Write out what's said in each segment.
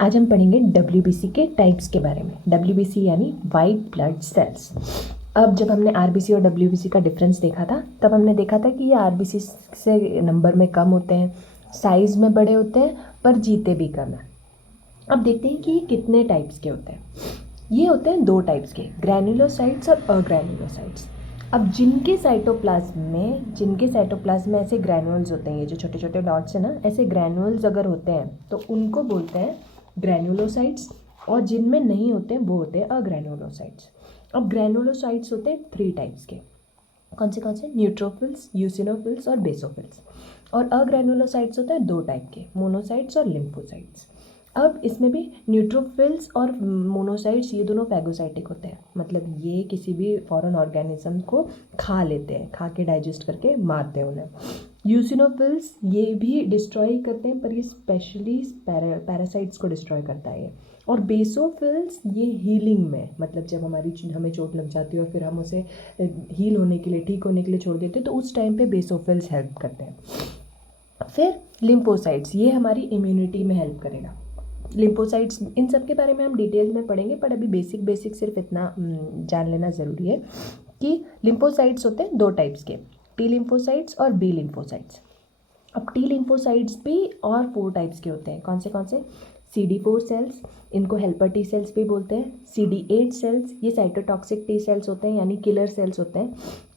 आज हम पढ़ेंगे डब्ल्यूबीसी के टाइप्स के बारे में। डब्ल्यूबीसी यानी वाइट ब्लड सेल्स। अब जब हमने आरबीसी और डब्ल्यूबीसी का डिफरेंस देखा था तब हमने देखा था कि ये आरबीसी से नंबर में कम होते हैं, साइज़ में बड़े होते हैं, पर जीते भी कम हैं। अब देखते हैं कि ये कितने टाइप्स के होते हैं। ये होते हैं दो टाइप्स के, ग्रैन्युलोसाइट्स और अग्रैन्युलोसाइट्स। अब जिनके साइटोप्लाज्म में ऐसे ग्रैन्युल्स होते हैं, ये जो छोटे छोटे डॉट्स हैं ना, ऐसे ग्रैन्युल्स अगर होते हैं तो उनको बोलते हैं ग्रैन्युलोसाइट्स, और जिनमें नहीं होते हैं वो होते हैं अग्रैन्युलोसाइट्स। अब ग्रैन्युलोसाइट्स होते हैं 3 टाइप्स के। कौन से? न्यूट्रोफिल्स, यूसिनोफिल्स और बेसोफिल्स। और अग्रैन्युलोसाइट्स होते हैं 2 टाइप के, मोनोसाइट्स और लिम्फोसाइट्स। अब इसमें भी न्यूट्रोफिल्स और मोनोसाइट्स ये दोनों फैगोसाइटिक होते हैं, मतलब ये किसी भी फॉरेन ऑर्गेनिज्म को खा लेते हैं, खा के डाइजेस्ट करके मारते हैं उन्हें। यूसिनोफिल्स ये भी डिस्ट्रॉय करते हैं, पर ये स्पेशली पैरासाइट्स को डिस्ट्रॉय करता है। और बेसोफिल्स ये हीलिंग में, मतलब जब हमें चोट लग जाती है और फिर हम उसे हील होने के लिए, ठीक होने के लिए छोड़ देते हैं, तो उस टाइम पे बेसोफिल्स हेल्प करते हैं। फिर लिम्फोसाइट्स, ये हमारी इम्यूनिटी में हेल्प करेगा। लिम्फोसाइट्स, इन सब के बारे में हम डिटेल में पढ़ेंगे, पर अभी बेसिक सिर्फ इतना जान लेना ज़रूरी है कि लिम्फोसाइट्स होते हैं 2 टाइप्स के, टी लिम्फोसाइट्स और बी लिम्फोसाइट्स। अब टी लिम्फोसाइट्स भी और 4 टाइप्स के होते हैं। कौन से? CD4 सेल्स, इनको हेल्पर टी सेल्स भी बोलते हैं। CD8 सेल्स, ये साइटोटॉक्सिक टी सेल्स होते हैं, यानी किलर सेल्स होते हैं।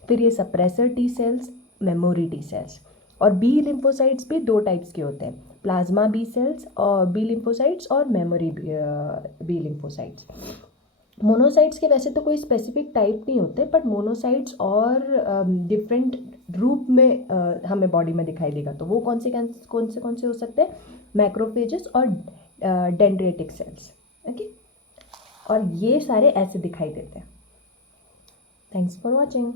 फिर ये suppressor T cells, memory T cells. और बी लिम्फोसाइट्स भी 2 टाइप्स के होते हैं, प्लाज्मा बी सेल्स और बी लिम्फोसाइट्स और मेमोरी बी लिम्फोसाइट्स। मोनोसाइट्स के वैसे तो कोई स्पेसिफिक टाइप नहीं होते, बट मोनोसाइट्स और डिफरेंट रूप में हमें बॉडी में दिखाई देगा, तो वो कौन से हो सकते हैं? मैक्रोफेजेस और डेंड्रेटिक सेल्स। ओके, और ये सारे ऐसे दिखाई देते हैं। Thanks for watching.